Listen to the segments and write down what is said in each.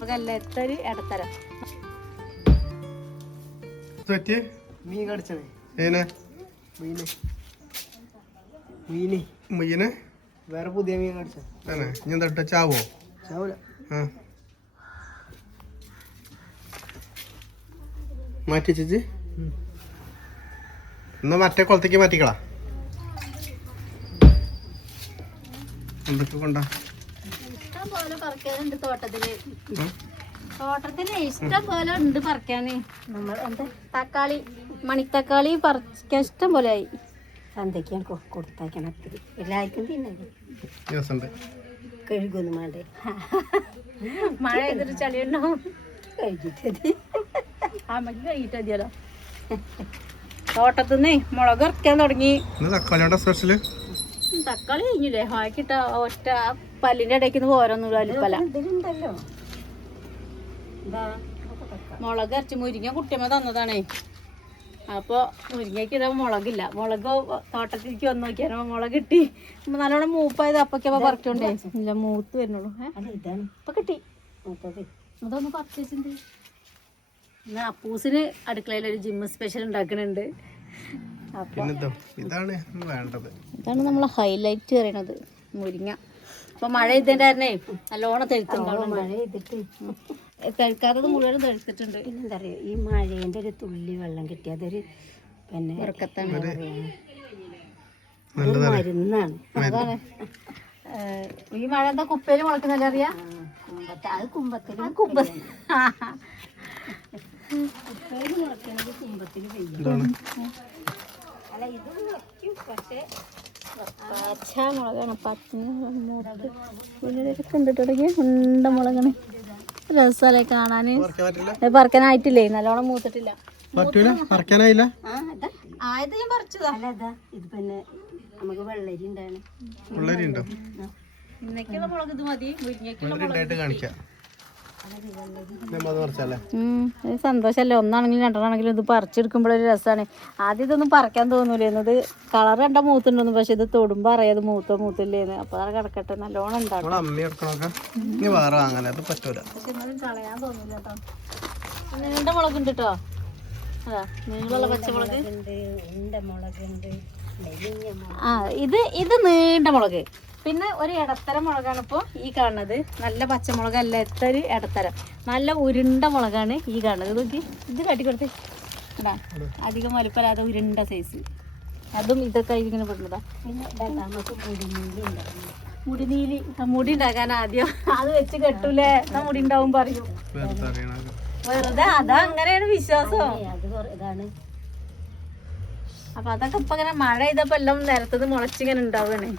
എത്തൊരു ഇടത്തരം മീൻ കടിച്ചേ മീന് വേറെ പുതിയ മീൻ കടിച്ച ചാവോ ചാവൂല മാറ്റി ചേച്ചി എന്നാ മറ്റേ കുളത്തേക്ക് മാറ്റിക്കളാ എന്തൊക്കെ കൊണ്ടാ ഇഷ്ടം പോലെ പറിക്കാനുണ്ട് തോട്ടത്തില് ഇഷ്ടം പോലെ ഉണ്ട് പറിക്കാന് നമ്മൾ എന്താ തക്കാളി മണിത്തക്കാളി പറിക്കാൻ ഇഷ്ടം പോലെ ആയി സന്ധ്യക്കാൻ കൊടുത്തേക്കണം എല്ലാവർക്കും തിന്നത് കഴുകൊന്നും വേണ്ടേ മഴ ചെയ്തിട്ട് ചളിയുണ്ടാവും കഴുകിട്ടതി അമ്മക്ക് കഴുകിട്ട് മതിയല്ലോ തോട്ടത്തിന്നേ മുളക് ഇറക്കാൻ തുടങ്ങി തക്കാളി കഴിഞ്ഞില്ലേ ഹാക്കിട്ട ഒറ്റ പല്ലിന്റെ ഇടയ്ക്ക് പോരൊന്നും അലിപ്പല ഇതിലുണ്ടല്ലോ മുളക് ഇറച്ചി മുരിങ്ങ കുട്ടിയമ്മ തന്നതാണേ അപ്പൊ മുരിങ്ങയ്ക്ക് ഇതാ മുളകില്ല മുളക് തോട്ടത്തിലേക്ക് വന്ന് നോക്കിയാൽ മുളക് കിട്ടി നല്ലോണം മൂപ്പായത് അപ്പൊക്കെ പറിച്ചോണ്ടേ ഇല്ല മൂത്ത് വരുന്നുള്ളൂ ഇപ്പൊ കിട്ടി അതൊന്ന് പറിച്ചിട്ടുണ്ട് എന്നാ അപ്പൂസിന് അടുക്കളയിൽ ഒരു ജിമ്മ് സ്പെഷ്യൽ ഉണ്ടാക്കുന്നുണ്ട് ഇതാണ് വേണ്ടത് ഇതാണ് നമ്മളെ ഹൈലൈറ്റ് പറയണത് മുരിങ്ങ അപ്പൊ മഴ ചെയ്തതിന്റെ കാരണേ നല്ലോണം തെഴുത്തുണ്ടാവും മഴ ചെയ്തിട്ട് തെഴുക്കാത്തത് മുഴുവൻ തെഴുത്തിട്ടുണ്ട് പിന്നെന്താ പറയാ ഈ മഴേന്റെ ഒരു തുള്ളി വെള്ളം കിട്ടി അതൊരു പിന്നെ മരുന്നാണ് അതാണ് ഈ മഴ എന്താ കുപ്പയില് മുളക്കുന്നല്ല അറിയാ അത് കുമ്പത്തിന് കുപ്പയില് മുളക്കണത് കുമ്പത്തിന് പെയ്യും അല്ല ഇത് മുളയ്ക്കും പക്ഷെ പച്ച മുളകാണ് കണ്ടിട്ട് തുടങ്ങി ഉണ്ട മുളകാണ് രസമല്ലേ കാണാന് പറിക്കാനായിട്ടില്ലേ നല്ലോണം മൂത്തിട്ടില്ല ആയത് ഞാൻ പറിച്ചതാ ഇത് പിന്നെ നമുക്ക് വെള്ളരി ഉണ്ടായിരുന്നു ഇന്നേക്കുള്ള മുളക് ഇത് മതി മുരിങ്ങയ്ക്കുള്ള മുളക് സന്തോഷല്ലേ ഒന്നാണെങ്കിലും രണ്ടെണ്ണാണെങ്കിലും ഇത് പറിച്ചെടുക്കുമ്പോഴൊരു രസമാണ് ആദ്യം ഇതൊന്നും പറിക്കാൻ തോന്നൂലേന്ന് ഇത് കളർ കണ്ട മൂത്തുണ്ടോന്ന് പക്ഷെ ഇത് തൊടുമ്പോ അറിയാതെ മൂത്തില്ലേന്ന് അപ്പൊ അത് കിടക്കട്ടെ നല്ലോണം ഉണ്ടാക്കും കളയാൻ തോന്നില്ല കേട്ടോ നീണ്ട മുളകുണ്ട് കേട്ടോ അതാ നീളമുള്ള പച്ചമുളക് ഇത് നീണ്ട മുളക് പിന്നെ ഒരു ഇടത്തരം മുളകാണ് ഇപ്പോൾ ഈ കാണുന്നത് നല്ല പച്ചമുളകല്ല എത്തൊരു ഇടത്തരം നല്ല ഉരുണ്ട മുളകാണ് ഈ കാണുന്നത് നോക്കി ഇത് കാട്ടിക്കൊടുത്ത് അതാ അധികം വലുപ്പമില്ലാതെ ഉരുണ്ട സൈസ് അതും ഇതൊക്കെ ഇങ്ങനെ പെടുന്നതാ മുടിനീലി മുടി ഉണ്ടാക്കാൻ ആദ്യം അത് വെച്ച് കെട്ടൂലേ എന്നാ മുടി ഉണ്ടാവും പറയും വെറുതെ അതാ അങ്ങനെയാണ് വിശ്വാസം അപ്പൊ അതൊക്കെ ഇപ്പൊ ഇങ്ങനെ മഴ ചെയ്തപ്പോ എല്ലാം നിരത്തത് മുളച്ചിങ്ങനെ ഉണ്ടാവുകയാണ്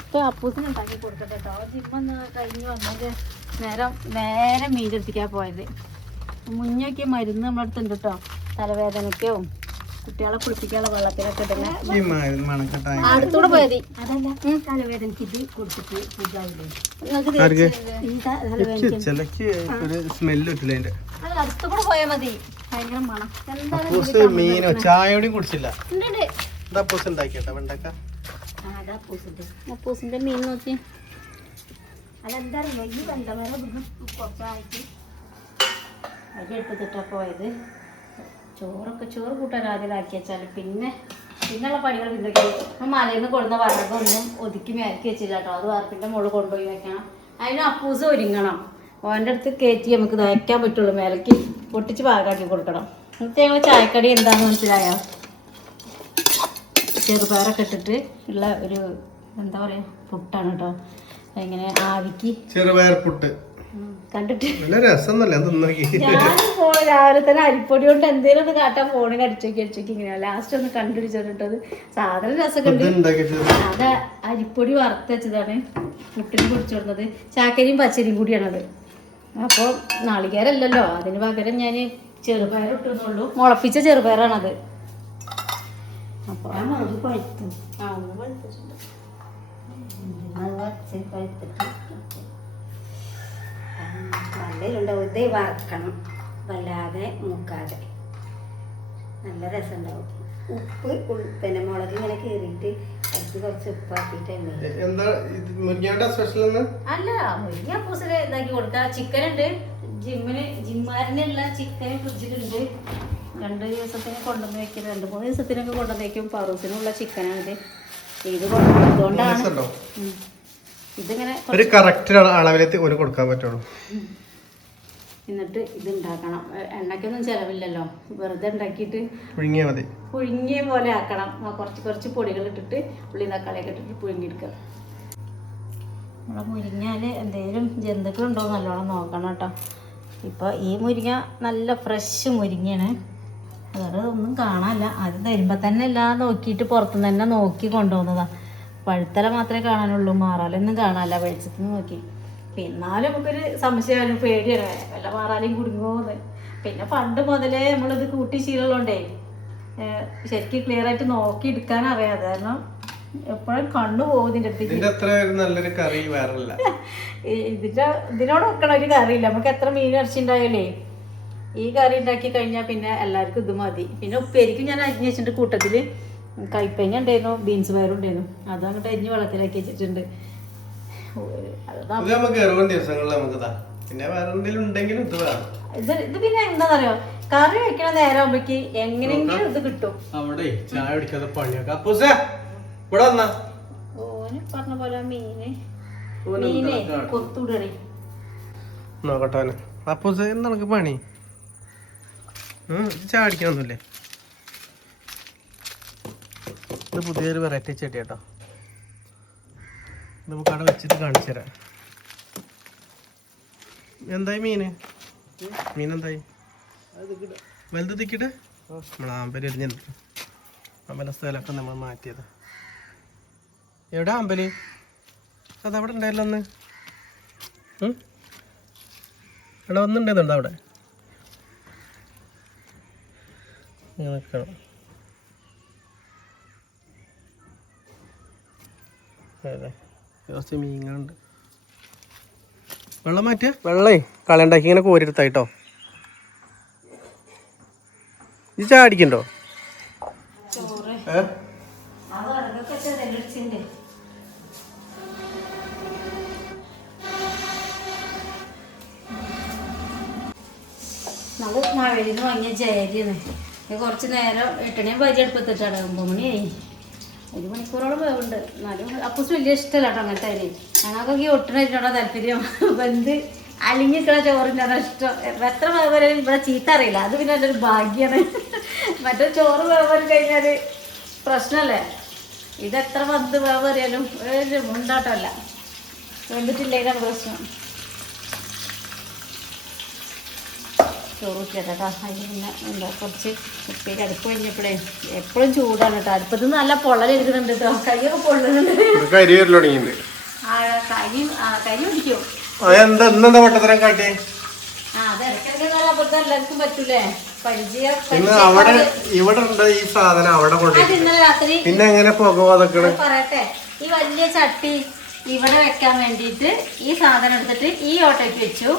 ഇപ്പൊ അപ്പൂസിന് ഉണ്ടാക്കി കൊടുക്കട്ടെ കേട്ടോ ജിമ്മൊന്ന് കഴിഞ്ഞ് വന്നത് നേരെ മീനെടുത്തിക്കാ പോയത് മുന്നൊക്കെ മരുന്ന് നമ്മളടുത്തുണ്ട് കേട്ടോ തലവേദനയ്ക്കോ കുട്ടികളെ കുളിപ്പിക്കാനുള്ള വെള്ളത്തിലൊക്കെ ഇടുന്ന അടുത്തൂടെ പോയത് അതല്ല തലവേദനക്ക് ഇത് കൊടുത്തിട്ട് അടുത്തുകൂടെ പോയാ മതി ഭയങ്കര മണം ചായയോടെയും കുടിച്ചില്ല അപ്പൂസിന്റെ മീൻ നോക്കി അതെന്താ അറിയില്ല ഈ ബന്ധമേല കുറച്ചായിട്ട് അരി എടുത്തിട്ടാ പോയത് ചോറ് കൂട്ടാൻ ആദ്യം ആക്കി വെച്ചാൽ പിന്നെയുള്ള പണികൾ പിന്നൊക്കെ മലയിൽ നിന്ന് കൊടുന്ന വറകൊന്നും ഒതുക്കി മേലക്കി വെച്ചില്ല കേട്ടോ അത് വാർപ്പിൻ്റെ മുകളിൽ കൊണ്ടുപോയി വെക്കണം അതിന് അപ്പൂസ് ഒരുങ്ങണം ഓൻ്റെ അടുത്ത് കയറ്റി നമുക്ക് തയ്ക്കാൻ പറ്റുള്ളൂ മേലക്ക് പൊട്ടിച്ച് പാകാക്കി കൊടുക്കണം എന്നിട്ട് ഞങ്ങൾ ചായക്കടി എന്താണെന്ന് മനസ്സിലായോ ചെറുപയറൊക്കെ ഇട്ടിട്ട് ഉള്ള ഒരു എന്താ പറയാ പുട്ടാണ് കേട്ടോ ഇങ്ങനെ ആവിക്ക് ചെറുപയർ പുട്ട് കണ്ടിട്ട് ഞാൻ രാവിലെ തന്നെ അരിപ്പൊടി കൊണ്ട് എന്തേലും ഒന്ന് കാട്ടാൻ ഫോണിൽ അടിച്ചോക്കി ഇങ്ങനെ ലാസ്റ്റ് ഒന്ന് കണ്ടുപിടിച്ചിട്ടത് സാധനം രസമൊക്കെ ഉണ്ട് അത് അരിപ്പൊടി വറുത്ത് വെച്ചതാണ് പുട്ടിന് പൊടിച്ചിടുന്നത് ചാക്കരിയും പച്ചരിയും കൂടിയാണത് അപ്പോൾ നാളികേരല്ലല്ലോ അതിന് പകരം ഞാൻ ചെറുപയർ ഇട്ടുന്നുള്ളൂ മുളപ്പിച്ച ചെറുപയറാണത് അപ്പോൾ ആ മുളക് പഴുത്തു ഒന്ന് പഴുത്തിട്ടുണ്ട് അത് വച്ച് പഴുത്തിട്ട് നല്ലതുണ്ടാവും ഇത് വറക്കണം വല്ലാതെ മൂക്കാതെ നല്ല രസമുണ്ടാവും ഉപ്പ് പിന്നെ മുളക് ഇങ്ങനെ കീറിയിട്ട് അതിൽ കുറച്ച് ഉപ്പാക്കിയിട്ട് അല്ല മുരിങ്ങ പൂസിൽ ഇതാക്കി കൊടുക്കുക. ചിക്കൻ ഉണ്ട്, ജിമ്മാരനുള്ള ചിക്കൻ ഫ്രിഡ്ജിലുണ്ട്. 2 ദിവസത്തിന് കൊണ്ടുവന്ന് വെക്കും, 2-3 ദിവസത്തിനൊക്കെ കൊണ്ടുവന്ന് വെക്കും. പറൂസിനുള്ള ചിക്കനാണിത്. ഇത് കൊണ്ടുവന്നതുകൊണ്ടാണ് ഇതിങ്ങനെ കൊടുക്കാൻ പറ്റുള്ളൂ. എന്നിട്ട് ഇത് ഉണ്ടാക്കണം. എണ്ണയ്ക്കൊന്നും ചിലവില്ലല്ലോ, വെറുതെ ഉണ്ടാക്കിയിട്ട് പുഴുങ്ങിയ പോലെ ആക്കണം. കുറച്ച് പൊടികൾ ഇട്ടിട്ട് ഉള്ളി തക്കാളിയൊക്കെ ഇട്ടിട്ട് പുഴുങ്ങിയെടുക്കുക. നമ്മളെ മുരിങ്ങാൽ എന്തെങ്കിലും ജന്തുക്കളുണ്ടോ നല്ലോണം നോക്കണം കേട്ടോ. ഇപ്പോൾ ഈ മുരിങ്ങ നല്ല ഫ്രഷ് മുരിങ്ങയാണ്, അതുകൊണ്ട് ഒന്നും കാണാനില്ല. അത് തരുമ്പോൾ തന്നെ എല്ലാം നോക്കിയിട്ട് പുറത്തുനിന്ന് തന്നെ നോക്കി കൊണ്ടുപോകുന്നതാണ്. പഴുത്തല മാത്രമേ കാണാനുള്ളൂ, മാറാലൊന്നും കാണാനില്ല വെളിച്ചത്തിന് നോക്കി. എന്നാലും നമുക്കൊരു സംശയമാണ്, പേടിയാണ് വല്ല മാറാലും കുടുങ്ങുമോന്ന്. പിന്നെ പണ്ട് മുതലേ നമ്മളിത് കൂട്ടി ശീലമുള്ളതുകൊണ്ടേ ശരിക്കും ക്ലിയർ ആയിട്ട് നോക്കി എടുക്കാൻ അറിയാതെ, കാരണം എപ്പോഴും കണ്ണു പോകും ഇതിൻ്റെ അടുത്ത്. ഇതിനോട് വെക്കണ ഒരു കറിയില്ല. നമുക്ക് എത്ര മീൻ ഇറച്ചി ഉണ്ടായാലേ ഈ കറി ഉണ്ടാക്കി കഴിഞ്ഞാൽ പിന്നെ എല്ലാവർക്കും ഇത് മതി. പിന്നെ ഉപ്പേരിക്കും ഞാൻ അരിഞ്ഞ് വെച്ചിട്ടുണ്ട്. കൂട്ടത്തിൽ കൈപ്പങ്ങ ഉണ്ടായിരുന്നു, ബീൻസ് പയറും ഉണ്ടായിരുന്നു. അത് അങ്ങോട്ട് അരിഞ്ഞ് വെള്ളത്തിലാക്കി വെച്ചിട്ടുണ്ട്. ഇത് പിന്നെ എന്താ പറയാ, കറി വെക്കണ നേരം ആവുമ്പേക്ക് എങ്ങനെയെങ്കിലും ഇത് കിട്ടും. ഓന് പറഞ്ഞ പോലെ മീനെ കൊത്തൂടണേ നോക്കട്ടെ. പണി ചാടിക്കണൊന്നുമില്ലേ? ഇത് പുതിയൊരു വെറൈറ്റി ചെടി കേട്ടോ. നമുക്ക് അവിടെ വെച്ചിട്ട് കാണിച്ചു തരാം. എന്തായി മീനെന്തായി? വലുത് തിക്കിട്ട് നമ്മൾ ആമ്പല് എരിഞ്ഞിട്ട് അമ്പല സ്ഥലമൊക്കെ നമ്മൾ മാറ്റിയത്. എവിടെ ആമ്പല്? അതവിടെ ഉണ്ടായല്ലോ ഒന്ന്. അവിടെ ഒന്നുണ്ടായിരുന്നുണ്ടോ? അവിടെ നിൽക്കണം. അതെ, കുറച്ച് മീനുണ്ട്. വെള്ളം മാറ്റിയ വെള്ളേ കളയുണ്ടാക്കി ഇങ്ങനെ കോരിയെടുത്തായിട്ടോ. ഇത് ചാടിക്കണ്ടോ? നമ്മൾ മഴയിൽ നിന്ന് വാങ്ങിയ ചേരിയാണ്. കുറച്ച് നേരം 8 മണി വരി അടുപ്പത്തിട്ടാണ്. 9 മണിയായി. 1 മണിക്കൂറോളം വേവുണ്ട്. എന്നാലും അപ്പൂസ് വലിയ ഇഷ്ടമല്ല കേട്ടോ അങ്ങനത്തെ അരി. ഞങ്ങൾക്കൊക്കെ ഒട്ടിനോടാ താല്പര്യം. വെന്ത് അലിഞ്ഞിട്ടുള്ള ചോറിനാണ് ഇഷ്ടം. എത്ര വേവരും ഇവിടെ ചീത്ത അറിയില്ല. അത് പിന്നെ എൻ്റെ ഒരു ഭാഗ്യമാണ്. മറ്റേ ചോറ് വേവര് കഴിഞ്ഞാൽ പ്രശ്നമല്ലേ. ഇതെത്ര വേവറിയാലും ഒരു മുണ്ടാട്ടമല്ല. വെന്തിട്ടില്ലേക്കാണ് പ്രശ്നം. ചോറ് വെച്ചേട്ടാ. അതിന് പിന്നെ എന്താ കുറച്ച് ഉപ്പേരി അടുപ്പ് കഴിഞ്ഞപ്പോഴേ എപ്പോഴും ചൂടാണ് കേട്ടോ. അടുപ്പത്ത് നല്ല പൊള്ളലെടുക്കുന്നുണ്ട് കേട്ടോ. കൈയൊക്കെ പൊള്ളുന്നുണ്ട്. കരി പിടിക്കും. അത് ഇടയ്ക്കിടയ്ക്ക് അപ്പുറത്ത് എല്ലാവർക്കും പറ്റൂലേ പരിചയം. അത് ഇന്നലെ രാത്രി പറയട്ടെ, ഈ വലിയ ചട്ടി ഇവിടെ വെക്കാൻ വേണ്ടിയിട്ട് ഈ സാധനം എടുത്തിട്ട് ഈ ഓട്ടയ്ക്ക് വെച്ചു.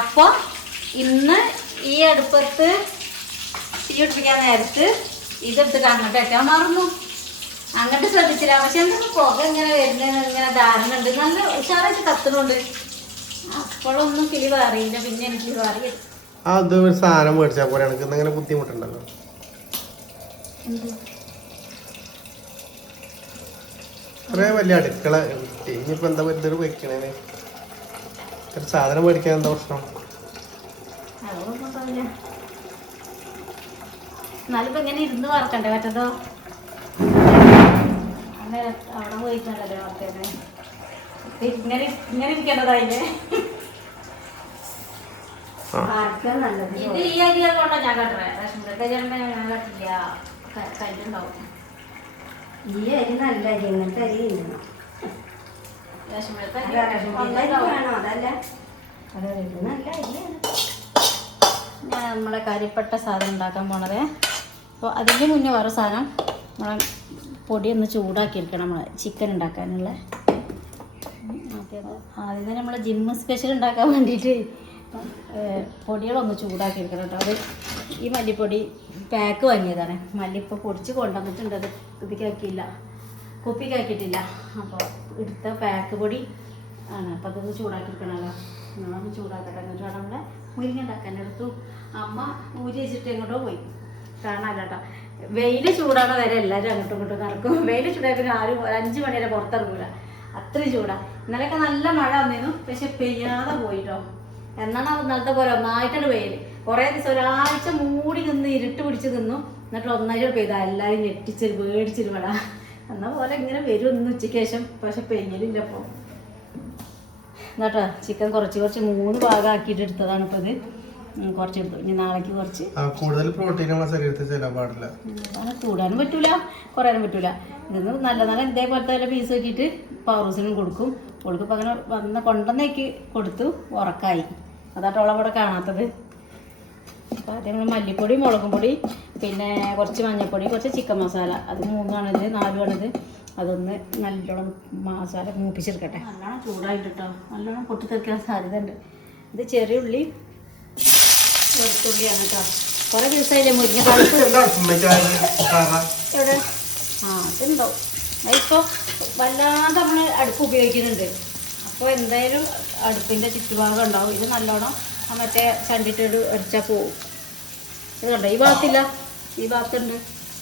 അപ്പോൾ ഇന്ന് ഈ അടുപ്പത്ത് തീ പിടിപ്പിക്കാൻ നേരത്ത് ഇതെടുത്തിട്ട് അങ്ങോട്ട് വെക്കാൻ മറന്നു. അങ്ങോട്ട് ശ്രദ്ധിച്ചില്ല. പക്ഷെ എന്തൊക്കെ പുക ഇങ്ങനെ വരുന്നത് ഇങ്ങനെ ധാരണ ഉണ്ട്. നല്ല ഉഷാറായിട്ട് കത്തുന്നുണ്ട്. അപ്പോഴൊന്നും കിളി അറിയില്ല. പിന്നെ എനിക്ക് അറിയില്ല. അത് ഒരു സാധനം മേടിച്ചാൽ പോലെ എനിക്ക് ബുദ്ധിമുട്ടുണ്ടല്ലോ. കുറേ വലിയ അടുക്കള ഇനിയിപ്പോൾ എന്താ ഇതൊരു വെക്കണേന് ഒരു സാധനം മേടിക്കാൻ എന്താ പ്രശ്നം? എന്നാലും ഇപ്പൊ ഇങ്ങനെ ഇരുന്ന് വറക്കണ്ടേ പറ്റതോ? അവിടെ പോയിട്ടുണ്ടല്ലോ വറക്കേനെ. ഇങ്ങനെ ഇരിക്കേണ്ടതായില്ലേ? ഇത് ഈ അരി കൊണ്ടാ ഞാൻ കട്ടറേ. റേഷൻകട ഞാൻ കട്ടില്ല. കല്ലുണ്ടാവും. ഈ അരി നല്ല അരി. ഇങ്ങനത്തെ അരി ഇല്ല. ഞാൻ നമ്മളെ കരിപ്പെട്ട സാധനം ഉണ്ടാക്കാൻ പോണതേ. അപ്പോൾ അതിൻ്റെ മുന്നേ വേറെ സാധനം നമ്മളെ പൊടി ഒന്ന് ചൂടാക്കി എടുക്കണം. നമ്മൾ ചിക്കൻ ഉണ്ടാക്കാനുള്ള ആദ്യം തന്നെ നമ്മൾ ജിമ്മ് സ്പെഷ്യൽ ഉണ്ടാക്കാൻ വേണ്ടിയിട്ട് പൊടികളൊന്ന് ചൂടാക്കി എടുക്കണം കേട്ടോ. അത് ഈ മല്ലിപ്പൊടി പാക്ക് വാങ്ങിയതാണ്. മല്ലി ഇപ്പോൾ പൊടിച്ച് കൊണ്ടുവന്നിട്ടുണ്ട്. അത് ഇതിക്കാക്കിയില്ല, കുപ്പിക്കാക്കിയിട്ടില്ല. അപ്പോൾ എടുത്ത പാക്ക് പൊടി ആണ്. അപ്പോൾ അതൊന്ന് ചൂടാക്കിയിരിക്കണമല്ലോ. നമ്മളൊന്ന് ചൂടാക്കട്ടെ. എന്നിട്ട് വേണം നമ്മളെ മുരിങ്ങ ഉണ്ടാക്കാൻ. എടുത്തു അമ്മ ഊരി വെച്ചിട്ട് എങ്ങോട്ടോ പോയി കാണാല്ല കേട്ടോ. വെയിൽ ചൂടാണ് വരെ എല്ലാവരും അങ്ങോട്ടും ഇങ്ങോട്ടും നടക്കും. വെയിൽ ചൂടായ പിന്നെ ആരും 5 മണി വരെ പുറത്തിറങ്ങൂല, അത്രയും ചൂടാണ്. ഇന്നലെയൊക്കെ നല്ല മഴ വന്നിരുന്നു, പക്ഷെ പെയ്യാതെ പോയിട്ടോ. എന്നാണ് ഇന്നലത്തെ പോലെ ഒന്നായിട്ടാണ് വെയിൽ. കുറേ ദിവസം ഒരാഴ്ച മൂടി നിന്ന് ഇരുട്ട് പിടിച്ച് നിന്നു, എന്നിട്ട് ഒന്നായിട്ട് പെയ്താ എല്ലാവരും ഞെട്ടിച്ചൊരു പേടിച്ചൊരു മഴ എന്നാൽ പോലെ ഇങ്ങനെ വരും ഇന്ന് ഉച്ചയ്ക്ക് ശേഷം. പക്ഷെ പെയ്യലില്ല. അപ്പോൾ എന്നാട്ടോ ചിക്കൻ കുറച്ച് 3 ഭാഗമാക്കിയിട്ട് എടുത്തതാണ്. ഇപ്പോൾ ഇത് കുറച്ചെടുത്തു. ഇനി നാളേക്ക് കുറച്ച്. കൂടുതൽ പ്രോട്ടീൻ ശരീരത്തിൽ ചെല്ലാൻ പാടില്ല. അത് കൂടാനും പറ്റൂല, കുറയാനും പറ്റൂല. ഇതൊന്ന് നല്ല ഇതേപോലത്തെ വല്ല പീസ് വെച്ചിട്ട് പൗറൂസിനും കൊടുക്കും. കൊടുക്കുമ്പോൾ അങ്ങനെ കൊണ്ടുവന്നേക്ക് കൊടുത്തു. ഉറക്കായി. അതാട്ടോളം ഇവിടെ കാണാത്തത്. അപ്പോൾ ആദ്യം നമ്മൾ മല്ലിപ്പൊടി, മുളകും പൊടി, പിന്നെ കുറച്ച് മഞ്ഞൾപ്പൊടി, കുറച്ച് ചിക്കൻ മസാല, അത് 3ആണിത്, 4ആണിത്. അതൊന്ന് നല്ലോണം മസാല മൂപ്പിച്ചെടുക്കട്ടെ. നല്ലോണം ചൂടായിട്ട് കേട്ടോ. നല്ലോണം പൊട്ടിത്തെറിക്കാൻ സാധ്യത ഉണ്ട്. ഇത് ചെറിയ ഉള്ളി, വെളുത്തുള്ളിയാണ് കേട്ടോ. കുറേ ദിവസമായില്ലേ മുരിങ്ങ എവിടെ? അതുണ്ടാവും. അതിപ്പോൾ വല്ലാതെ നമ്മൾ അടുപ്പ് ഉപയോഗിക്കുന്നുണ്ട്. അപ്പോൾ എന്തായാലും അടുപ്പിൻ്റെ ചുറ്റുഭാഗം ഉണ്ടാവും. ഇത് നല്ലോണം മറ്റേ ചണ്ടിട്ടോട് അടിച്ചാൽ പോവും. ഇത് കണ്ടോ, ഈ ഭാഗത്തില്ല, ഈ ഭാഗത്തുണ്ട്.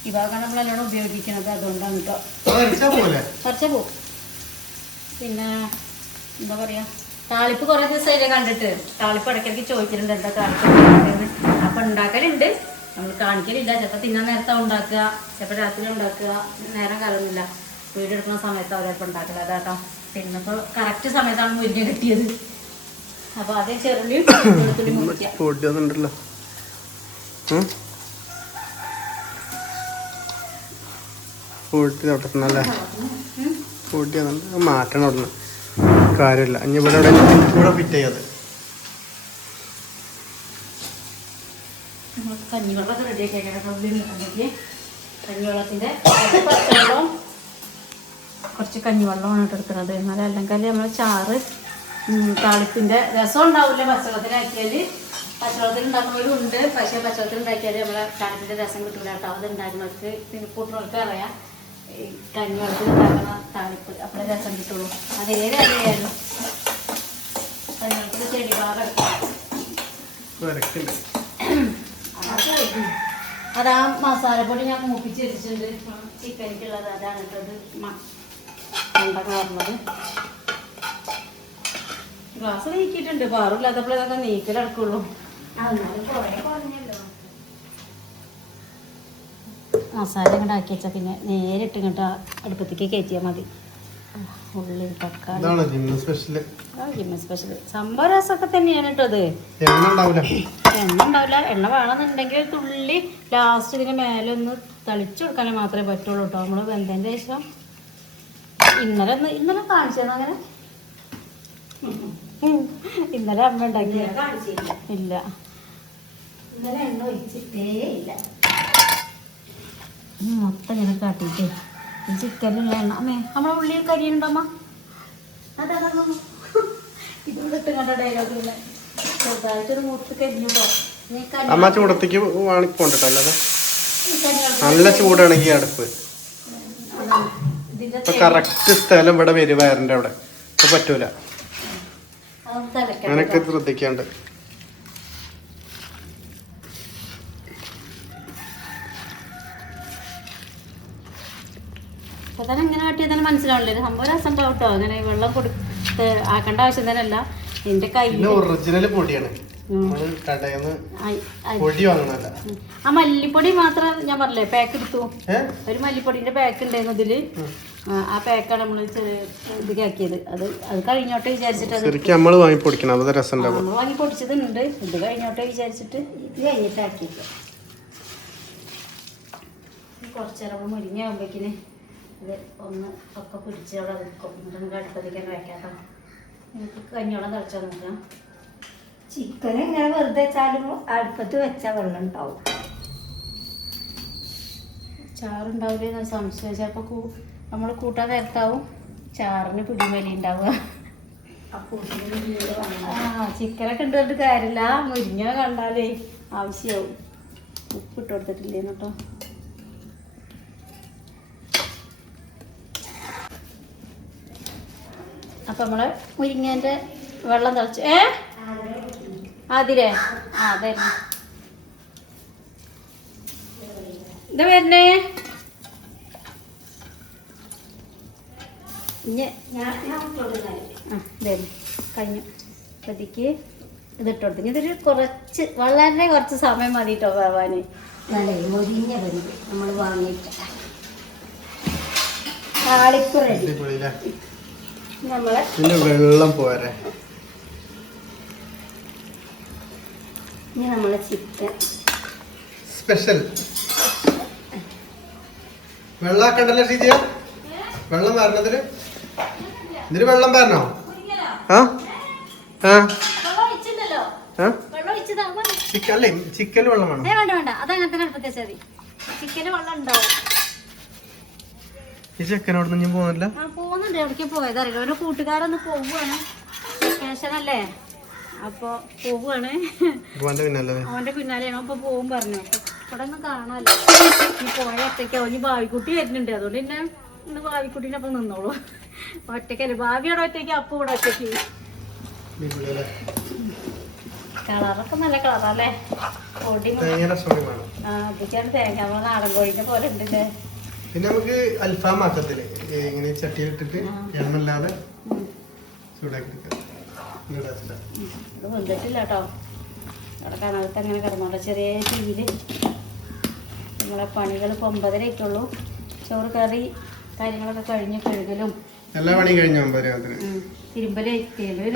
ഈ ഭാഗമാണ് നമ്മൾ നല്ലോണം ഉപയോഗിക്കുന്നത്. അതുകൊണ്ടാണ് കേട്ടോ. കുറച്ചാൽ പോവും. പിന്നെ എന്താ പറയുക, താളിപ്പ് കുറേ ദിവസമായില്ലേ കണ്ടിട്ട്. താളിപ്പ് ഇടയ്ക്കിടയ്ക്ക് ചോദിച്ചിട്ടുണ്ട് എന്താ താളിപ്പ്. അപ്പം ഉണ്ടാക്കലുണ്ട്, നമ്മൾ കാണിക്കലില്ല. ചിലപ്പോൾ തിന്നാൻ നേരത്താണ് ഉണ്ടാക്കുക, ചിലപ്പോൾ രാത്രി ഉണ്ടാക്കുക. നേരം കാലമൊന്നുമില്ല. വീട് എടുക്കുന്ന സമയത്ത് അവരപ്പം ഉണ്ടാക്കില്ല. അതാട്ടോ. പിന്നെ ഇപ്പോൾ കറക്റ്റ് സമയത്താണ് മുരിങ്ങ കിട്ടിയത്. അപ്പോൾ അതേ ചെറുള്ളിയും വെളുത്തുള്ളി മുറിക്കുക. മാറ്റണം കാര്യമില്ല. ഇനി ഇവിടെ ഫിറ്റ് ചെയ്യാതെ കഞ്ഞിവെള്ളമൊക്കെ റെഡിയാക്കി കഞ്ഞിവെള്ളത്തിൻ്റെ പച്ചവെള്ളം, കുറച്ച് കഞ്ഞിവെള്ളമാണ് എടുക്കുന്നത്. എന്നാലും അല്ലെങ്കിൽ നമ്മൾ ചാറ് താളിപ്പിൻ്റെ രസം ഉണ്ടാവില്ല. പച്ചവെള്ളത്തിലാക്കിയാൽ പച്ചവെള്ളത്തിൽ ഉണ്ടാക്കുന്നവരും ഉണ്ട്. പക്ഷേ പച്ചവെള്ളത്തിൽ ഉണ്ടാക്കിയാൽ നമ്മളെ താളിപ്പിൻ്റെ രസം കിട്ടില്ല കേട്ടോ. അത് ഉണ്ടാക്കുന്നവർക്ക് പിന്നെ കൂട്ടുന്നവർക്ക് അറിയാം കഞ്ഞിവെള്ളത്തിൽ ഉണ്ടാക്കുന്ന താളിപ്പ് അപ്പോഴേ രസം കിട്ടുള്ളൂ. അതേതായാലും കഞ്ഞിവെള്ളത്തിൽ ചെടി ഭാഗം എടുക്കാം. അതാ മസാലപ്പൊടി ഞാൻ മൂപ്പിച്ച് വെച്ചിട്ടുണ്ട് ചിക്കനിക്കുള്ളത്. അതാണ് ഇട്ടത് ഉണ്ടാക്കാൻ പറഞ്ഞത്. ഗ്ലാസ് നീക്കിയിട്ടുണ്ട്. പാറില്ലാത്തപ്പോൾ ഇതൊക്കെ നീക്കലടക്കുള്ളൂ. മസാല ഇങ്ങോട്ട് ആക്കി വെച്ചാൽ പിന്നെ നേരിട്ട് ഇങ്ങോട്ട് അടുപ്പത്തേക്ക് കയറ്റിയാൽ മതി. ഉള്ളി, തക്കാളി, ജിമ്മ സ്പെഷ്യൽ സംഭവ രസമൊക്കെ തന്നെയാണ് കേട്ടോ. അത് എണ്ണ ഉണ്ടാവില്ല. എണ്ണ വേണമെന്നുണ്ടെങ്കിൽ തുള്ളി ലാസ്റ്റ് ഇതിന് മേലെ ഒന്ന് തളിച്ചു കൊടുക്കാനേ മാത്രമേ പറ്റുള്ളൂ കേട്ടോ. നമ്മൾ വെന്തതിൻ്റെ ശേഷം ഇന്നലെ കാണിച്ചത് അങ്ങനെ. ഇന്നലെ അമ്മ ഉണ്ടാക്കിയ ഇല്ല. ഇന്നലെ എണ്ണ ഒഴിച്ചിട്ടേ ഇല്ല. മൊത്തം ഇങ്ങനെ കാട്ടിയിട്ട് ഈ ചിക്കനിലുള്ള എണ്ണ അമ്മേ നമ്മളെ ഉള്ളി കരിയുണ്ടമ്മ. അതാണോ ഇതുകൊണ്ട് ഇട്ട് കണ്ട ഡയലോഗ്. ഇല്ല ചെറുതായിട്ടൊരു മൂത്ത് കരിഞ്ഞോ. അമ്മ ചൂടത്തേക്ക് പോണ്ടല്ലോ. നല്ല ചൂടാണെങ്കിൽ അടുപ്പ് കറക്റ്റ് സ്ഥലം ഇവിടെ വരും. വയറിന്റെ അവിടെ പറ്റൂല. അങ്ങനൊക്കെ ശ്രദ്ധിക്കാണ്ട്. അതാണ് ഇങ്ങനെ കാട്ടിയതാണ് മനസ്സിലാവില്ലേ. സംഭവം രസം ഉണ്ടാവും കേട്ടോ. അങ്ങനെ വെള്ളം കൊടുത്ത് ആക്കേണ്ട ആവശ്യം തന്നെ അല്ല. എന്റെ കയ്യിൽ ഒറിജിനൽ പൊടിയാണ്. ആ മല്ലിപ്പൊടി മാത്രം ഞാൻ പറഞ്ഞില്ലേ പാക്ക് എടുത്തു. ഒരു മല്ലിപ്പൊടിന്റെ പാക്ക് ഉണ്ടായിരുന്നു ഇതില്. ആ പാക്കാണ് നമ്മള് ഇതിലാക്കിയത്. അത് കഴിഞ്ഞോട്ടെ വിചാരിച്ചിട്ട് നമ്മള് വാങ്ങി പൊടിച്ചതുണ്ട്. ഇത് കഴിഞ്ഞോട്ടെ വിചാരിച്ചിട്ട് ഇത് കഴിഞ്ഞിട്ടാക്കിയിട്ട് കുറച്ചേരം മുരിങ്ങ ആകുമ്പോഴേക്കിന് ഇത് ഒന്ന് ഒക്കെ പിടിച്ച് അവിടെ നിൽക്കും. എന്നിട്ട് നമുക്ക് അടുപ്പത്തേക്ക് തന്നെ വയ്ക്കാം. എനിക്ക് കഞ്ഞോളം തിളച്ചാൽ നോക്കാം. ചിക്കൻ ഇങ്ങനെ വെറുതെ വെച്ചാലും അടുപ്പത്ത് വെച്ചാൽ വെള്ളം ഉണ്ടാവും. ചാറുണ്ടാവില്ല സംശയം. ചിലപ്പോൾ നമ്മൾ കൂട്ടാൻ നേരത്താവും ചാറിന് പിടിമലി ഉണ്ടാവുക. ചിക്കനൊക്കെ ഉണ്ട് പറഞ്ഞിട്ട് കാര്യമില്ല. മുരിങ്ങ കണ്ടാലേ ആവശ്യമാവും. ഉപ്പിട്ട് കൊടുത്തിട്ടില്ലേന്ന് കേട്ടോ. അപ്പം നമ്മൾ മുരിങ്ങേൻ്റെ വെള്ളം തിളച്ച് അതിരേ അതായിരുന്നു ഇത് വരുന്നേ. കഴിഞ്ഞു പതിക്ക് ഇതിട്ട് കൊടുത്തു. ഇതൊരു കുറച്ച് വളരെ കുറച്ച് സമയം മതി കേട്ടോ വേവാൻ. നല്ല മുരിഞ്ഞ പരിപ്പ് നമ്മൾ വാങ്ങിയിട്ട് താളിപ്പ് റെഡി. നമ്മളെ വെള്ളം പോരെ. ഇനി നമ്മളെ ചിക്കൻ സ്പെഷ്യൽ വെള്ളാക്കണ്ടല്ലോ ശരിയാ. വെള്ളം വരണതില് ഇതിന് വെള്ളം വരണോ? ചിക്കൻ അല്ലേ? ചിക്കന് വെള്ളം വേണം. വേണ്ട വേണ്ട അതങ്ങനെ തന്നെ അടുപ്പത്തെ ശരി. ചിക്കന് വെള്ളം ഉണ്ടാവും. ഈ ചെക്കനോട് ഞാൻ പോകുന്നില്ല. പോകുന്നുണ്ട്. എവിടേക്ക് പോയതറിയില്ല. ഒരു കൂട്ടുകാരൊന്ന് പോവുകയാണ്. വെക്കേഷനല്ലേ അപ്പൊ പോവുകയാണ്. അവന്റെ പിന്നാലെയാണ്. അപ്പൊ പോകും പറഞ്ഞു. ഇവിടെ ഒന്നും കാണാല്ലോ. ഈ പോയ ഒറ്റയ്ക്കാവും. ഇനി ഭാവിക്കുട്ടി വരുന്നുണ്ട്. അതുകൊണ്ട് പിന്നെ ഇന്ന് ഭാവിക്കുട്ടീനെ അപ്പം നിന്നോളൂ. ഒറ്റയ്ക്കല്ലേ ഭാവിയോടെ ഒറ്റയ്ക്ക് അപ്പൊ ഇവിടെ ഒറ്റയ്ക്ക്. കളറൊക്കെ നല്ല കളറല്ലേ. പൊടി അതൊക്കെയാണ് തേങ്ങ. നമ്മളെ നാടൻ കോഴിന്റെ പോലെ ഉണ്ടല്ലേ. പിന്നെ നമുക്ക് അൽഫാം ആക്കത്തില്ലേ ഇങ്ങനെ ചട്ടിയിലിട്ടിട്ട് എണ്ണല്ലാതെ ചൂടാക്കി ഇത് വെന്തിട്ടില്ല കേട്ടോ. അവിടെ കനകത്ത് അങ്ങനെ കിടന്നോട്ടെ. ചെറിയ തീയിൽ നമ്മളെ പണികൾ ഇപ്പോൾ 9:30 ആയിട്ടുള്ളൂ. ചോറ് കറി കാര്യങ്ങളൊക്കെ കഴിഞ്ഞ് കഴുകലും എല്ലാ പണിയും കഴിഞ്ഞു. തിരുമ്പല്.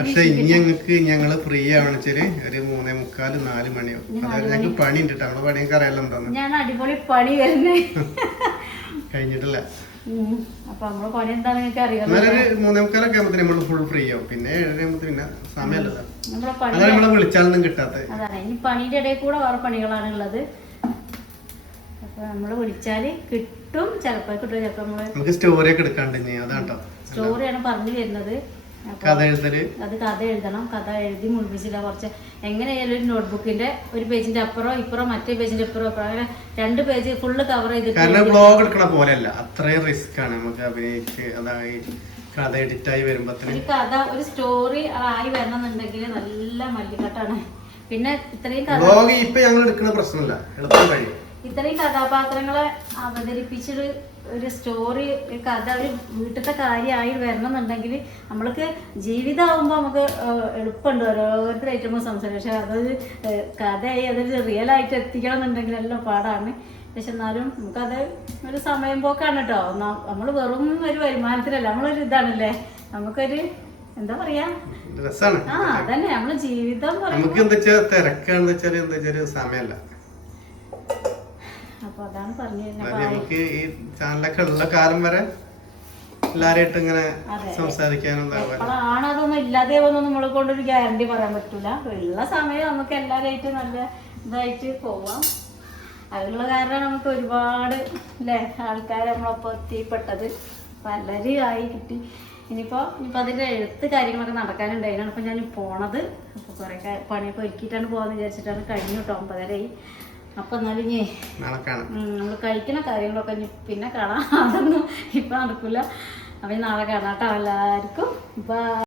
പക്ഷെ ഇനി ഞങ്ങൾക്ക് ഞങ്ങള് ഫ്രീ ആവണിച്ചാല് ഒരു 3:45 4 മണിയാവും. അതായത് ഞങ്ങൾക്ക് പണി ഉണ്ട്. നമ്മളെ പണിയൊക്കെ അറിയാലോ എന്താന്ന്. ഞാൻ അടിപൊളി പണി വരുന്നേ കഴിഞ്ഞിട്ടില്ല. അപ്പൊ നമ്മള് പണി എന്താന്ന് നിങ്ങൾക്ക് അറിയാം. 3:45 ആകുമ്പോ നമ്മള് ഫുൾ ഫ്രീ ആവും. പിന്നെ 7:30 പിന്നെ സമയമല്ലല്ലോ. നമ്മളെ വിളിച്ചാലൊന്നും കിട്ടാത്ത. അതാണ്. ഇനി പണിയുടെ ഇടയിൽ കൂടെ വേറെ പണികളാണ് ഉള്ളത്. അപ്പൊ നമ്മള് വിളിച്ചാല് കിട്ടും. ചിലപ്പോ കിട്ടും. ചിലപ്പോ നമുക്ക് സ്റ്റോറി ഒക്കെ എടുക്കാണ്ട്. അതാട്ടോ സ്റ്റോറിയാണ് പറഞ്ഞു തരുന്നത്. കഥ എഴുതല്. അത് കഥ എഴുതണം. കഥ എഴുതി മുഴുപ്പിച്ചില്ല. കുറച്ച് എങ്ങനെയായാലും ഒരു നോട്ട്ബുക്കിന്റെ ഒരു പേജിന്റെ അപ്പുറം ഇപ്പുറം മറ്റേ പേജിന്റെ ഇപ്പുറം അങ്ങനെ 2 പേജ് ഫുള്ള് കവർ ചെയ്തിട്ട്. കാരണം ബ്ലോഗ് എടുക്കണ പോലെയല്ല. അത്രയും റിസ്ക് ആണ് നമുക്ക് അഭിനയിച്ച് അതായത് കഥ എഡിറ്റ് ആയി വരുമ്പോ ഒരു കഥ ഒരു സ്റ്റോറി ആയി വരണമെന്നുണ്ടെങ്കിൽ നല്ല മല്ലിക്കട്ടാണ്. പിന്നെ ഇത്രയും ബ്ലോഗ് ഇപ്പൊ ഞങ്ങൾ എടുക്കുന്ന പ്രശ്നമല്ല. എളുപ്പം കഴിയും. ഇത്രയും കഥാപാത്രങ്ങളെ അവതരിപ്പിച്ചിട്ട് ഒരു സ്റ്റോറി ഒരു കഥ ഒരു വീട്ടിലത്തെ കാര്യമായി വരണമെന്നുണ്ടെങ്കിൽ നമ്മൾക്ക് ജീവിതമാകുമ്പോൾ നമുക്ക് എളുപ്പമുണ്ട് ഓരോരുത്തരായിട്ട് നമ്മൾ സംസാരിക്കും. പക്ഷെ അതൊരു കഥയായി അതൊരു റിയൽ ആയിട്ട് എത്തിക്കണം എന്നുണ്ടെങ്കിൽ എല്ലാം പാടാണ്. പക്ഷെ എന്നാലും നമുക്കത് ഒരു സമയം പോക്കാണ് കേട്ടോ. നമ്മൾ വെറും ഒരു വരുമാനത്തിലല്ല. നമ്മളൊരു ഇതാണല്ലേ. നമുക്കൊരു എന്താ പറയാ അതന്നെ നമ്മള് ജീവിതം സമയമല്ല. അപ്പൊ അതാണ് പറഞ്ഞു. നമുക്ക് ഈ ചാനലൊക്കെ ഉള്ള കാലം വരെ എല്ലാരായിട്ട് ഇങ്ങനെ സംസാരിക്കാനും ആണതൊന്നും ഇല്ലാതെ ഒന്നും നമ്മളെ കൊണ്ടൊരു ഗ്യാരണ്ടി പറയാൻ പറ്റൂല. ഉള്ള സമയം നമുക്ക് എല്ലാവരായിട്ട് നല്ല ഇതായിട്ട് പോവാം. അതിനുള്ള കാരണം നമുക്ക് ഒരുപാട് അല്ലേ ആൾക്കാർ നമ്മളൊപ്പം എത്തിപ്പെട്ടത് പലരും ആയി കിട്ടി. ഇനിയിപ്പോൾ അതിൻ്റെ എഴുത്ത് കാര്യങ്ങളൊക്കെ നടക്കാനുണ്ടായിരുന്നു. അപ്പോൾ ഞാൻ പോണത്. അപ്പോൾ കുറേ പണിയൊക്കെ ഒരുക്കിയിട്ടാണ് പോകാമെന്ന് വിചാരിച്ചിട്ടാണ്. കഴിഞ്ഞു കേട്ടോ 9:30 ആയി. അപ്പോൾ എന്നാലും ഇനി നമ്മൾ കഴിക്കുന്ന കാര്യങ്ങളൊക്കെ ഇനി പിന്നെ കാണാം. അതൊന്നും ഇപ്പം നടക്കില്ല. അപ്പം നാളെ കാണാം കേട്ടോ എല്ലാവർക്കും. ബൈ.